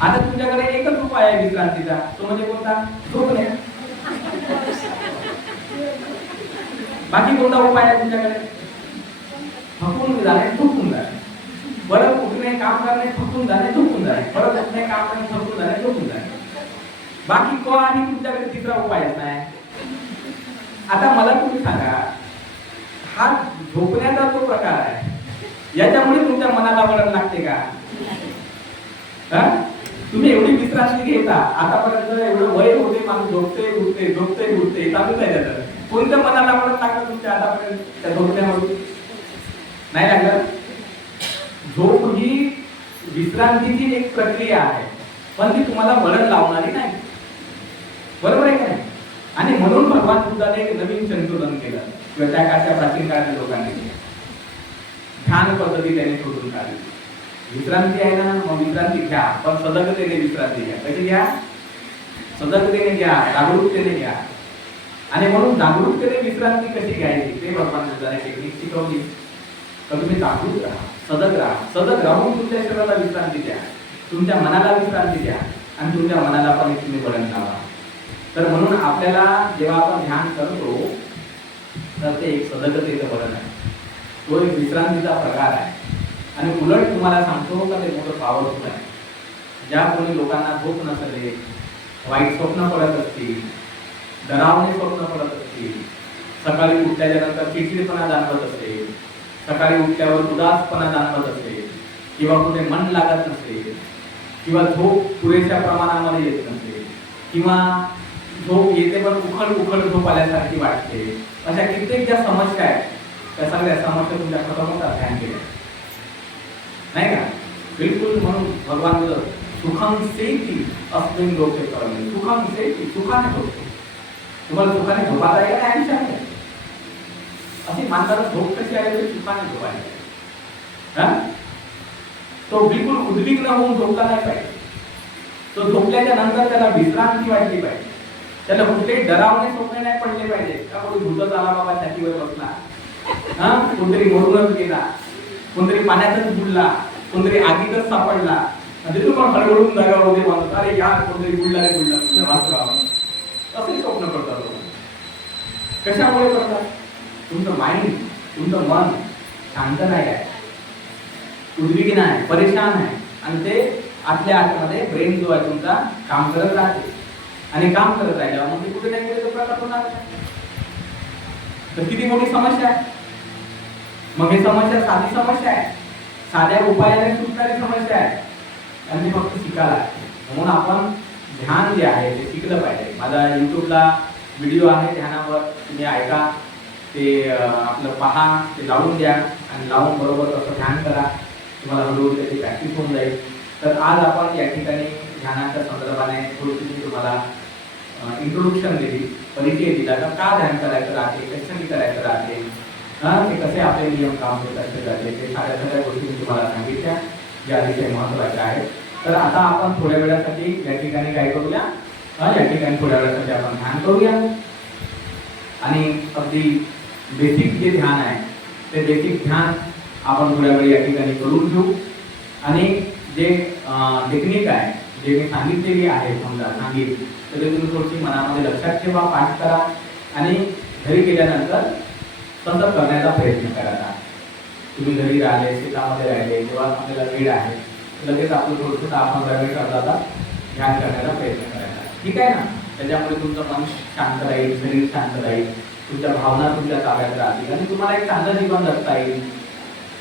आता तुमच्याकडे एकच उपाय आहे विश्रांतीचा, तो म्हणजे कोणता? झोपणे. बाकी कोणता उपाय आहे तुमच्याकडे? थकून जाणे, थकून जाणे, परत उठणे, काम करणे, थकून जाणे, थकून जाणे, परत उठणे, काम करणे, थकून जाणे, थकून जाणे. बाकी आणि तुमच्याकडे तिसरा उपायच नाही. आता मला तुम्ही सांगा, हा झोपण्याचा जो प्रकार आहे याच्यामुळे तुमच्या मनाला वळण लागते का? तुम्ही एवढी विश्रांती घेता, आतापर्यंत एवढं वय होते माणूस झोपते उठते झोपते उठते चालूच आहे त्याचं. कोणत्या मनाला आपण लागलं तुमच्या आतापर्यंत त्या झोपण्यामध्ये? नाही लागलं. झोप ही विश्रांतीची एक प्रक्रिया आहे, पण ती तुम्हाला वळण लावणारी नाही. बरोबर आहे का नाही? आणि म्हणून भगवान बुद्धाने एक नवीन संशोधन केलं, किंवा त्या काळच्या प्राचीन काळच्या लोकांनी ध्यान पद्धती त्याने शोधून काढली. विश्रांती आहे ना, मग विश्रांती घ्या, पण सजगतेने विश्रांती घ्या. कशी घ्या? सजगतेने घ्या, जागरूकतेने घ्या. आणि म्हणून जागरूकतेने विश्रांती कशी घ्यायची ते भगवान बुद्धाने टेक्निक शिकवली. तर तुम्ही जागरूक राहा, सजग राहा. सजग राहून तुमच्या शरीराला विश्रांती द्या, तुमच्या मनाला विश्रांती द्या, आणि तुमच्या मनाला पण तुम्ही वळण लावा. तर म्हणून आपल्याला जेव्हा आपण ध्यान करतो तर ते एक सजगतेचं वळण आहे, तो एक विश्रांतीचा प्रकार आहे. आणि उलट तुम्हाला सांगतो का ते मोठं पॉवरफुल आहे. ज्या कोणी लोकांना झोप नसले, वाईट स्वप्न पडत असतील, डरावणे स्वप्न पडत असतील, सकाळी उठल्याच्या नंतर चिडचिडपणा जाणवत असेल, सकाळी उठल्यावर उदासपणा जाणवत असेल, किंवा कुठे मन लागत नसेल, किंवा झोप पुरेशा प्रमाणामध्ये येत नसेल, किंवा झोप येते पण उखळ उखळ झोप आल्यासारखी वाटते, अशा कित्येक ज्या समस्या आहेत त्या सगळ्या समस्या तुमच्या खतम होतात ध्यान केल्या, नाही का? बिलकुल. म्हणून भगवान बोलतो सुखम सेती अस्मिन् लोके परमे. सुखम सेती, सुखाने झोपतो. तुम्हाला सुखाने झोपायला आहे का नाही विचारले? अशी माणसाला झोप कशी आहे तरी सुखाने झोपायला. तो बिलकुल उद्विग्न होऊन झोपला नाही पाहिजे. तो झोपल्याच्या नंतर त्याला विश्रांती वाटली पाहिजे. त्याला कुठलेही डरावणे स्वप्न नाही पडले पाहिजे का कोणी भूतच आला बाबा छातीवर बसला, कोणतरी मरूनच गेला, कोणतरी पाण्यातच बुडला, कोणतरी आगीतच सापडला, तिथून पण हळहळून जागा होते माणूस, अरे यार कोणतरी बुडला रे बुडला वाचरावं, असे स्वप्न पडतात. कशामुळे पडतात? तुमचं माइंड, तुमचं मन शांत नाही आहे, उद्विग्न आहे, परेशान आहे, आणि ते आतल्या आतमध्ये ब्रेन जो आहे तुमचा काम करत राहते, आणि काम करत राहिल्यावर मग ते कुठे नाही गेले तो प्रकार होणार. तर किती मोठी समस्या आहे. मग ही समस्या साधी समस्या आहे, साध्या उपायाने सुटणारी समस्या आहे, आणि ती फक्त शिकायला आहे. म्हणून आपण ध्यान जे आहे ते शिकलं पाहिजे. माझा युट्यूबला व्हिडिओ आहे ध्यानावर, तुम्ही ऐका, ते आपलं पहा, ते लावून द्या, आणि लावून बरोबर तसं ध्यान करा, तुम्हाला हळूहळू त्याची प्रॅक्टिस होऊन जाईल. तर आज आपण या ठिकाणी ध्यानाच्या संदर्भाने थोडीशी तुम्हाला इंट्रोडक्शन दिली, परिचय दिला का ध्यान करायचं राहते, कशासाठी करायचं राहते, ते कसे आपले नियम काम होत असले जाते, ते सगळ्या गोष्टी मी तुम्हाला सांगितल्या ज्या अतिशय महत्त्वाच्या आहेत. तर आता आपण थोड्या वेळासाठी या ठिकाणी काय करूया, या ठिकाणी थोड्या वेळासाठी आपण ध्यान करूया, आणि अगदी बेसिक जे ध्यान आहे ते बेसिक ध्यान आपण थोड्या वेळ या ठिकाणी करून घेऊ. आणि जे टेक्निक आहे जे मी सांगितलेली आहे, समजा सांगितली तर ते तुम्ही थोडीशी मनामध्ये लक्षात ठेवा, पाठ करा, आणि घरी गेल्यानंतर तसं करण्याचा प्रयत्न करा. तुम्ही घरी राहिले, शेतामध्ये राहिले, जेव्हा आपल्याला वेळ आहे लगेच आपलं थोडंसं 10-15 मिनिट अर्धा ध्यान करण्याचा प्रयत्न करायचा, ठीक आहे ना? त्याच्यामुळे तुमचं मन शांत राहील, शरीर शांत राहील, तुमच्या भावना तुमच्या ताब्यात राहतील, आणि तुम्हाला एक चांगलं जीवन जगता येईल.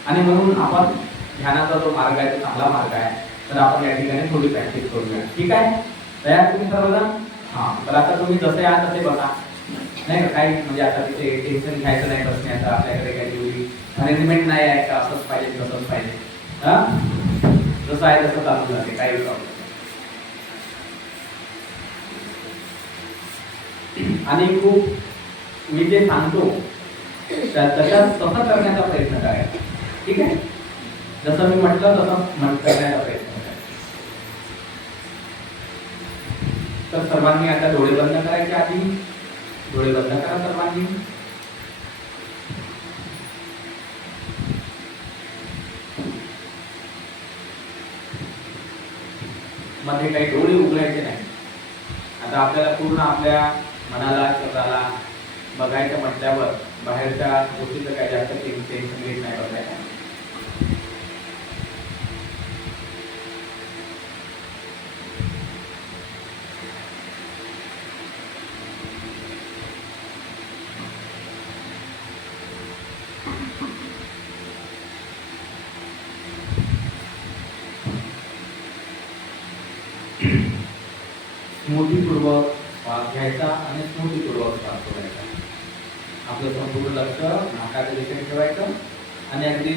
आणि म्हणून आपण ध्यानाचा जो मार्ग आहे तो चांगला मार्ग आहे. तर आपण या ठिकाणी थोडी प्रॅक्टिस करूया, ठीक आहे? तयार तुम्ही सर्वजण? हां. तर आता तुम्ही जसे आहात तसे बघा, नाही का? काही म्हणजे आता तिथे टेन्शन घ्यायचं नाही बसण्याचं, आपल्याकडे काही एवढी अरेंजमेंट नाही आहे का असंच पाहिजे तसंच पाहिजे, जसं आहे तसं चालू जाते, काही प्रॉब्लेम. आणि खूप मी जे सांगतो तसं करण्याचा प्रयत्न करायचा, ठीक आहे? जसं मी म्हटलं तसं करण्याचा प्रयत्न करायचा. तर सर्वांनी आता डोळे बंद करायचे, आधी डोळे बंद करा सर्वांनी. मध्ये काही डोळे उघडायचे नाही. आता आपल्याला पूर्ण आपल्या मनाला, शरीराला बघायचं म्हटल्यावर बाहेरच्या गोष्टीचं काही जास्त टेन्शन घेत नाही बघायला. स्मृतीपूर्वक श्वास घ्यायचा आणि स्मृतीपूर्वक श्वास सोडायचा. आपलं संपूर्ण लक्ष नाकाच्या दिशेने ठेवायचं आणि अगदी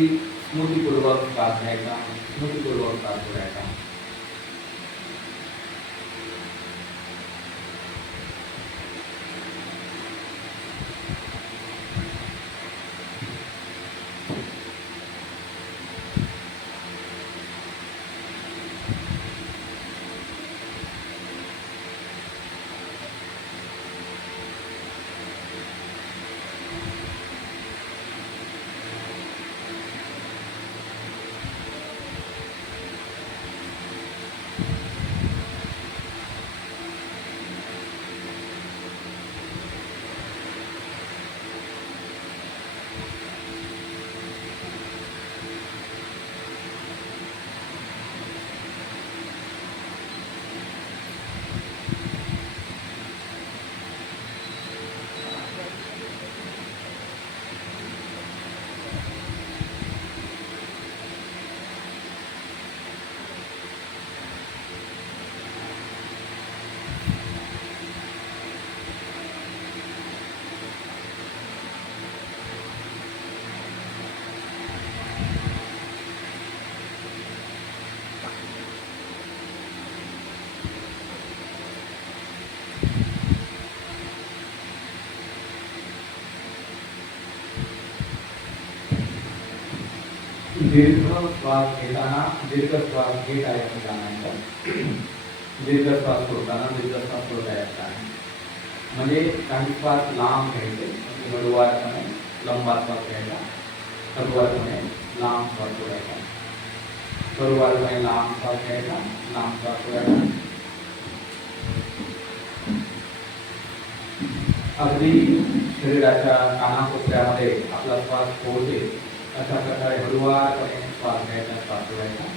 स्मृतीपूर्वक श्वास घ्यायचा, स्मृतीपूर्वक श्वास सोडायचा. दीर्घ श्वास घेताना दीर्घ श्वास घेत आहे जाण्याचं, दीर्घ श्वास सोडताना दीर्घ श्वास सोडता येत आहे. म्हणजे काही श्वास लांब घ्यायचे, हळूवारपणे लंबा श्वास घ्यायचा, हळूवारपणे लांब श्वास सोडायचा, हळूवारपणे लांब श्वास घ्यायचा, लांब श्वास सोडायचा. अगदी शरीराच्या कानाकोपऱ्यामध्ये आपला श्वास पोहोचेल अशा प्रकारे हळूवारपणे श्वास घ्यायचा, श्वास सोडायचा.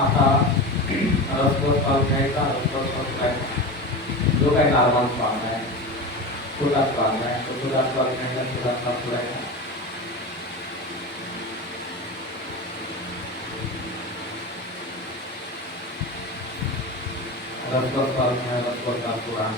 आता रसवस श्वास घ्यायचा, रसवस श्वास सोडायचा. जो काही नॉर्मल श्वास आहे, छोटा श्वास आहे, तो छोटा श्वास घ्यायचा, छोटा श्वास सोडायचा. रसवस श्वास घ्या, रसवस श्वास सोडा.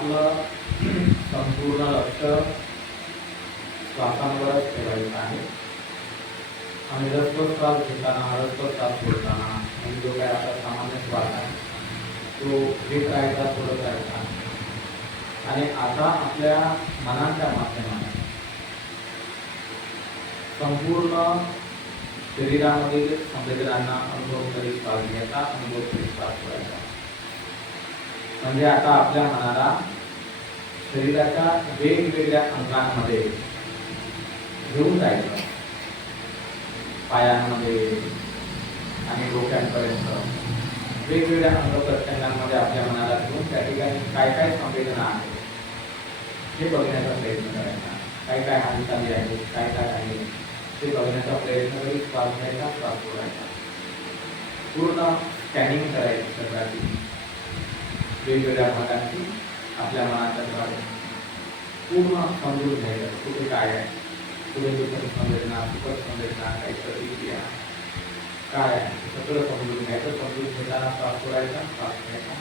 आपलं संपूर्ण लक्ष श्वासांवरच ठेवायचं आहे आणि रसतो श्वास घेताना रसतो श्वास सोडताना म्हणजे जो काय आपला सामान्य श्वास आहे तो घेत राहायचा सोडत राहायचा. आणि आता आपल्या मनाच्या माध्यमाने संपूर्ण शरीरामधील संवेदनांना अनुभव करीत श्वास घ्यायचा, अनुभव करीत श्वास सोडायचा. म्हणजे आता आपल्या मनाला शरीराच्या वेगवेगळ्या अंगांमध्ये घेऊन जायचं, पायांमध्ये आणि डोक्यांपर्यंत वेगवेगळ्या अंग प्रत्यंगांमध्ये आपल्या मनाला घेऊन त्या ठिकाणी काय काय संवेदना आहेत हे बघण्याचा प्रयत्न करायचा. काय काय हालचाली आहेत, काय काय आहे ते बघण्याचा प्रयत्न करीत श्वास घ्यायचा, श्वास सोडायचा. पूर्ण स्कॅनिंग करायची शरीराची वेगवेगळ्या भागांची आपल्या मनाच्या द्वारे पूर्ण समजून घ्यायचं. कुठे काय आहे, कुठे दुसरी संवेदना, सुखद संवेदना, काही प्रतिक्रिया काय आहे सगळं समजून घ्यायचं. समजून घेताना श्वास सोडायचा, श्वास घ्यायचा.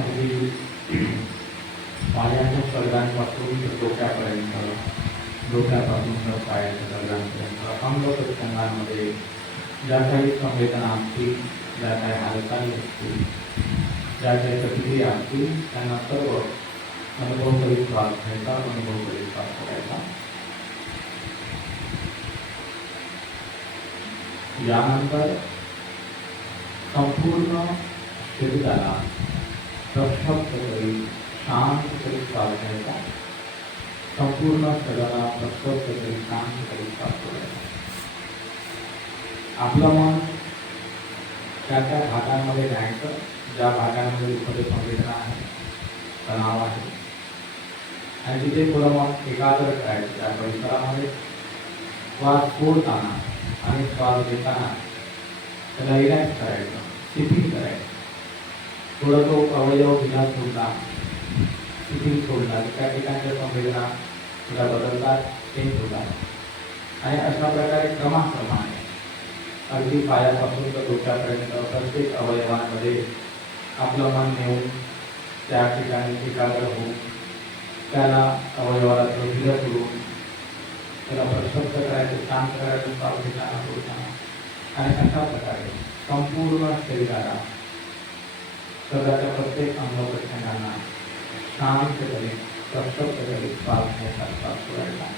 अगदी पायाच्या सर्गांपासून डोक्यापर्यंत, डोक्यापासून तर पायाच्या सर्गांपर्यंत अंग प्रत्यंगांमध्ये ज्या काही संवेदना असतील, ज्या काही हालचाली असतील, ज्या काही प्रतिक्रिया असतील, त्यांना सर्व अनुभव करीत श्वास घ्यायचा, अनुभव करीत श्वास करायचा. यानंतर संपूर्ण शरीराला प्रक्षुब्ध करीत शांत करीत श्वास घ्यायचा. संपूर्ण शरीराला प्रक्षुब्ध करीत शांत करीत श्वास सोडायचा. आपलं मन त्या त्या भागांमध्ये न्यायचं, ज्या भागांमध्ये दुःखद संवेदना आहे, तणाव आहे, आणि तिथे थोडं मन एकाग्र करायचं. त्या परिसरामध्ये श्वास सोडताना आणि श्वास घेताना त्याला रिलॅक्स करायचं, शिथिल करायचं. थोडं तो अवयव बिना सोडला, शिथिल सोडला, त्या ठिकाणच्या संवेदना थोड्या बदलतात, चेंज होतात. आणि अशा प्रकारे क्रमाक्रमाने अगदी पायापासून तर डोक्यापर्यंत प्रत्येक अवयवांमध्ये आपलं मन नेऊन त्या ठिकाणी एकाग्र होऊन त्याला अवयवाला धीर करून त्याला प्रक्षुब्ध करायचं, शांत करायचं, श्वास घेताना सोडताना. आणि अशा प्रकारे संपूर्ण शरीराला, शरीराच्या प्रत्येक अंग प्रत्यंगांना शांतपणे प्रक्षुब्ध करीत श्वास घ्यायचा, श्वास सोडायचा.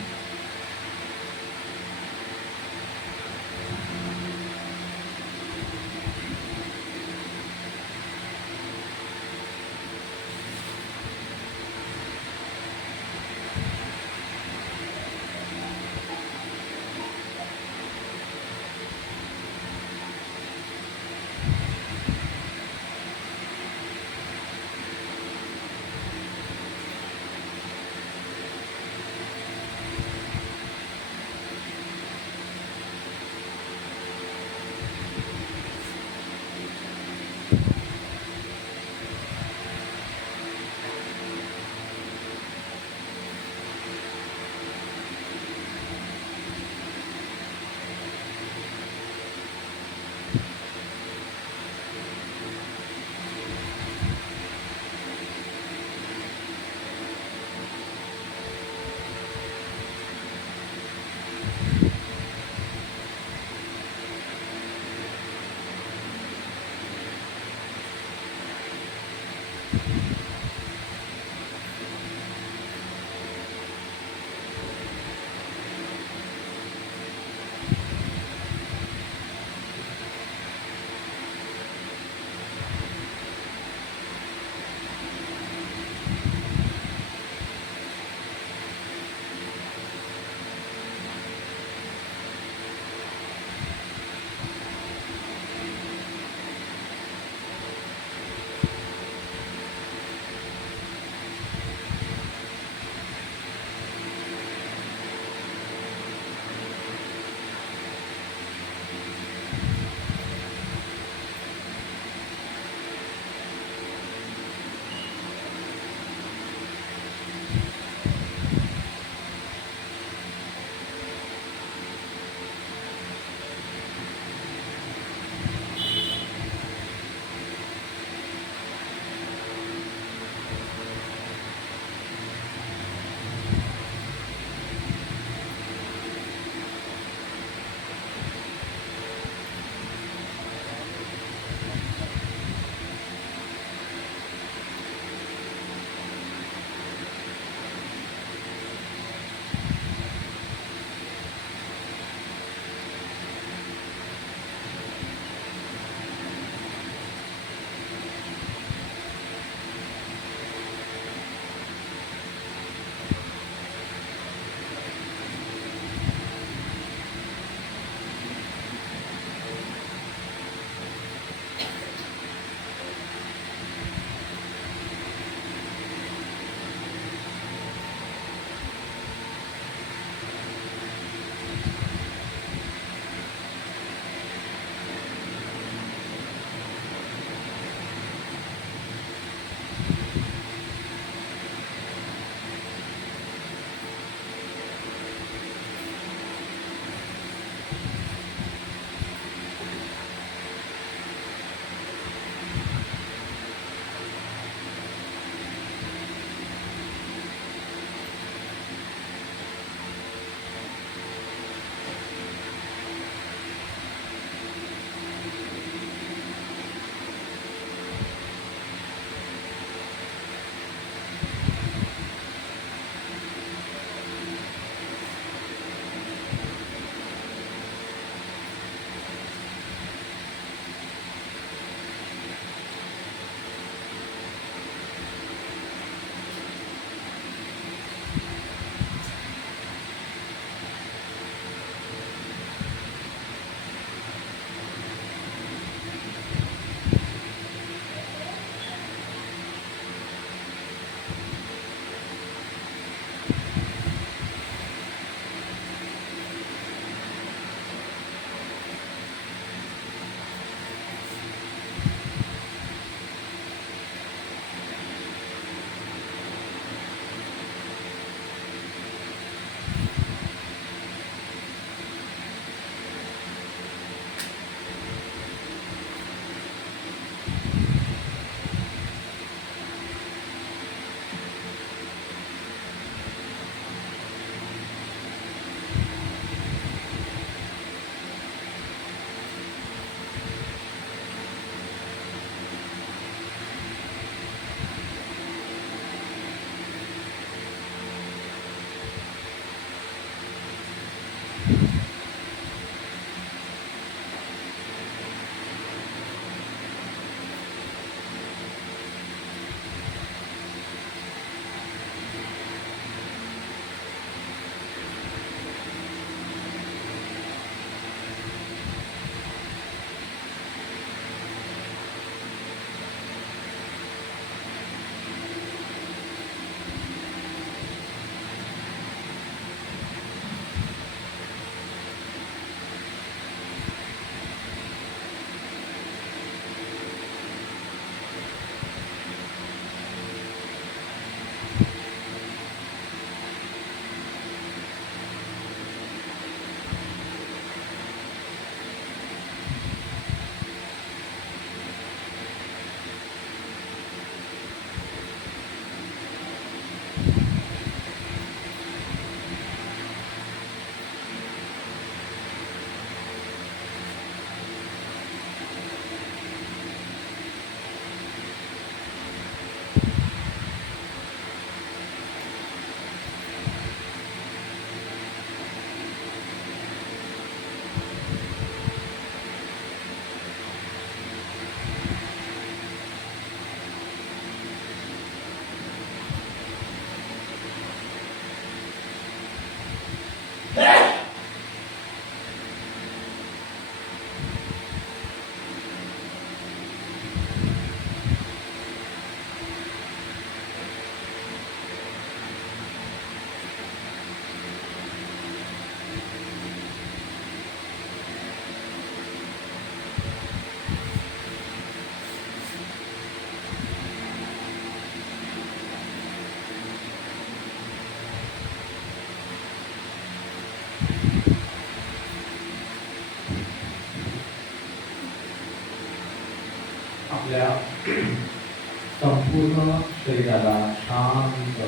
संपूर्ण शरीराला शांत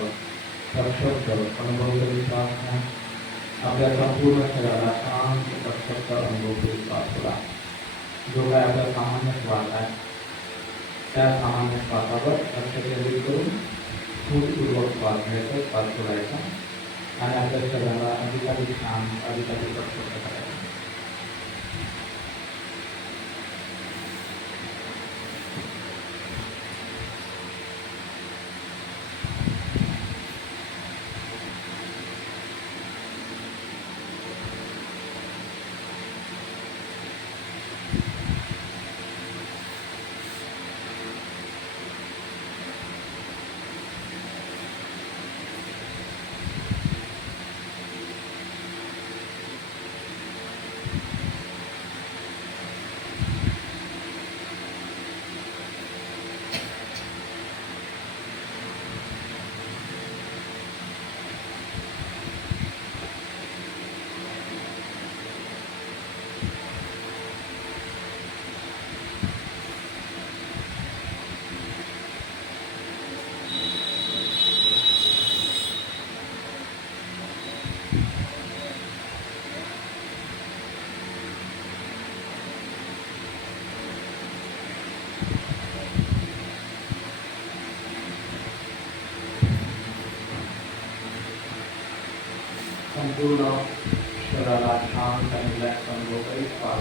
प्रक्षुब्ध अनुभव करीत राहा. आपल्या संपूर्ण शरीराला शांत प्रक्षुब्ध अनुभव करीत राहा. जो काय आपला सामान्य श्वास आहे त्या सामान्य श्वासावर लक्ष केंद्रित करून स्फूर्तीपूर्वक श्वास घ्यायचा, श्वास सोडायचा आणि आपल्या शरीराला अधिकाधिक शांत अधिकाधिक प्रक्षुब्ध करायचा. संपूर्ण शरीराला शांत आणि रिलॅक्स अनुभव करीत श्वास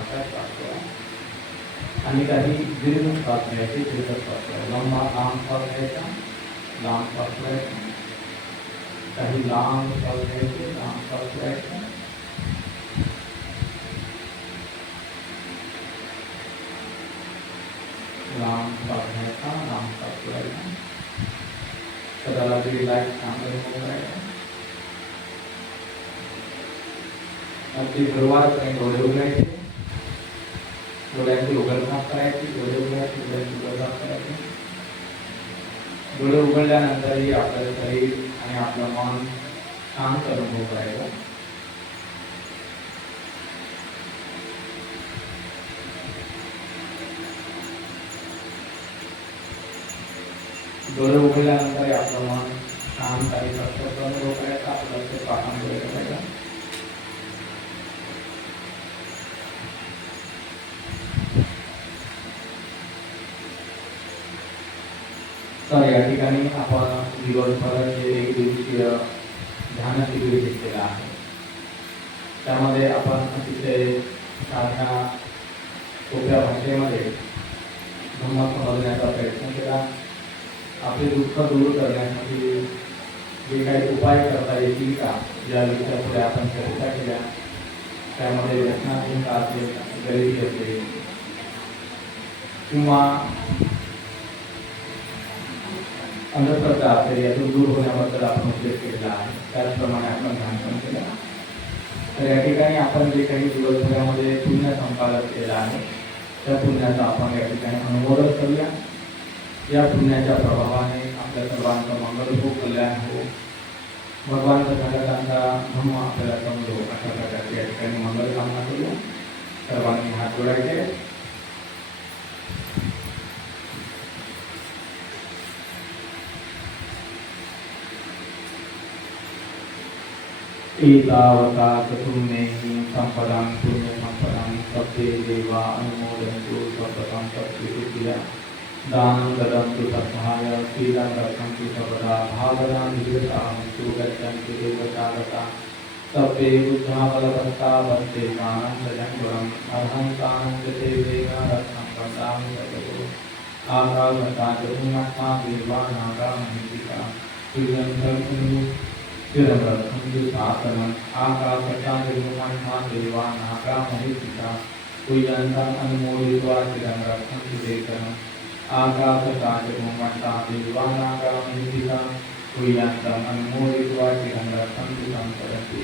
आणि काही दीर्घ श्वास घ्यायचे, दीर्घ श्वास घ्यायचा, लांब श्वास घ्यायचा, लांब श्वास घ्यायचा, काही लांब श्वास घ्यायचे, लांब श्वास घ्यायचा, लांब श्वास घ्यायचा, लांब श्वास घ्यायचा, शरीराला रिलॅक्स शांत अनुभव करायचा. अगदी सुरुवात डोळे उघडायचे, डोळ्यांची उघडझाप करायची, डोळे उघडायचे, डोळ्यांची उघडझाप करायची. डोळे उघडल्यानंतरही आपलं शरीर आणि आपलं मन शांत अनुभव करायचा. डोळे उघडल्यानंतर आपलं मन शांत आणि प्रक्षुब्ध अनुभव करायचा. आपलं लक्ष श्वासांकडे करायचं. तर या ठिकाणी आपण दिवसभर जे एक दिवसीय ध्यान शिबिर घेतलेलं आहे त्यामध्ये आपण अतिशय साध्या सोप्या भाषेमध्ये धम्म समजण्याचा प्रयत्न केला. आपले दुःख दूर करण्यासाठी जे काही उपाय करता येतील का ज्या विषयापुढे आपण चर्चा केल्या त्यामध्ये व्यसनाधीनता असेल, गरिबी असेल किंवा अंधश्रद्धा असेल यातून दूर होण्याबद्दल आपण उल्लेख केलेला आहे. त्याचप्रमाणे आपण ध्यान पण केलं. तर या ठिकाणी आपण जे काही दिवसभरामध्ये पुण्य संपादन केलेलं आहे त्या पुण्याचा आपण या ठिकाणी अनुमोदन करूया. या पुण्याच्या प्रभावाने आपल्या सर्वांचं मंगल हो, कल्याण हो, भगवान घटकांचा धम्म आपल्याला समजो अशा प्रकारची या ठिकाणी मंगल कामना करूया. सर्वांनी हात जोडायचे. एतावता चतुर्मेहि संपदां पुण्यसंपदां सप्ते देवा अनुमोदन्तु सततं तत्विदुर्या दानं ददन्तु तत्सहाय शीलं रक्षन्तु सर्वदा भावनां विजयतां गच्छन्तु देवतागता सप्ते बुद्धा बलवत्ता वन्ते आनन्दजङ्गलम् अर्हन्तानन्दते वेगारक्षं वदामि ततो आकाशता जगन्नाथा देवानागामहिता तुल्यं चिरंतु शासनं आकाशता निर्ममन्ना देवानागामहिता तुल्यन्तं अनुमोदित्वा चिरंतु देशनं आकाशता निर्ममन्ना देवानागामहिता तुल्यन्तं अनुमोदित्वा चिरंतु संतरति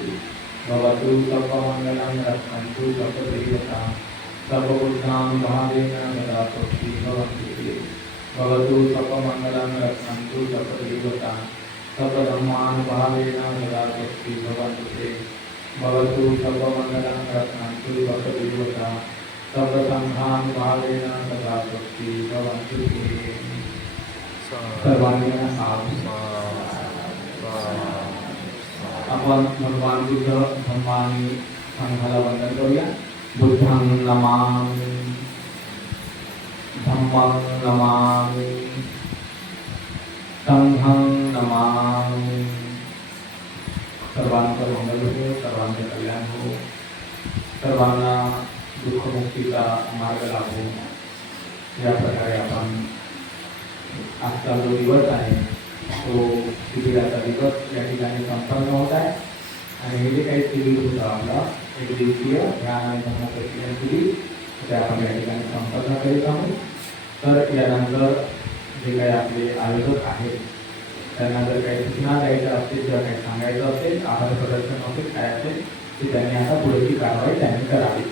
भवतु सर्वमङ्गलं रक्षन्तु सर्वदेवतां सर्वबुद्धां भावेन सदा स्वस्ति भवन्तु भवतु सर्वमङ्गलं रक्षन्तु सर्वदेवतां सर्वधर्मान् भावेन सदा स्वस्ति भवन्तु ते भवतु सर्वमङ्गलं रक्षन्तु सर्वदेवतां सर्वसङ्घान् भावेन सदा स्वस्ति भवन्तु ते. सर्वांनी आपण भगवान बुद्ध धम्म आणि संघाला वंदन करूया. बुद्धं नमामि, धम्मं नमामि, संघं नमामि. सर्वांचं मंगल हो, सर्वांचे कल्याण हो, सर्वांना दुःखमुक्तीचा मार्ग लाभो. या प्रकारे आपण आजचा जो दिवस आहे तो शिबिराचा दिवस या ठिकाणी संपन्न होत आहे. आणि हे जे काही शिबिर होतं आपलं एक दिवसीय ध्यान आणि धम्म प्रशिक्षण शिबिर ते आपण या ठिकाणी संपन्न करीत आहोत. तर यानंतर जे काही आपले आयोजक आहेत त्यांना जर काही सूचना द्यायच्या असतील किंवा काही सांगायचं असेल, आभार प्रदर्शन असेल, काय असेल ते त्यांनी आता पुढची कारवाई त्यांनी करावी.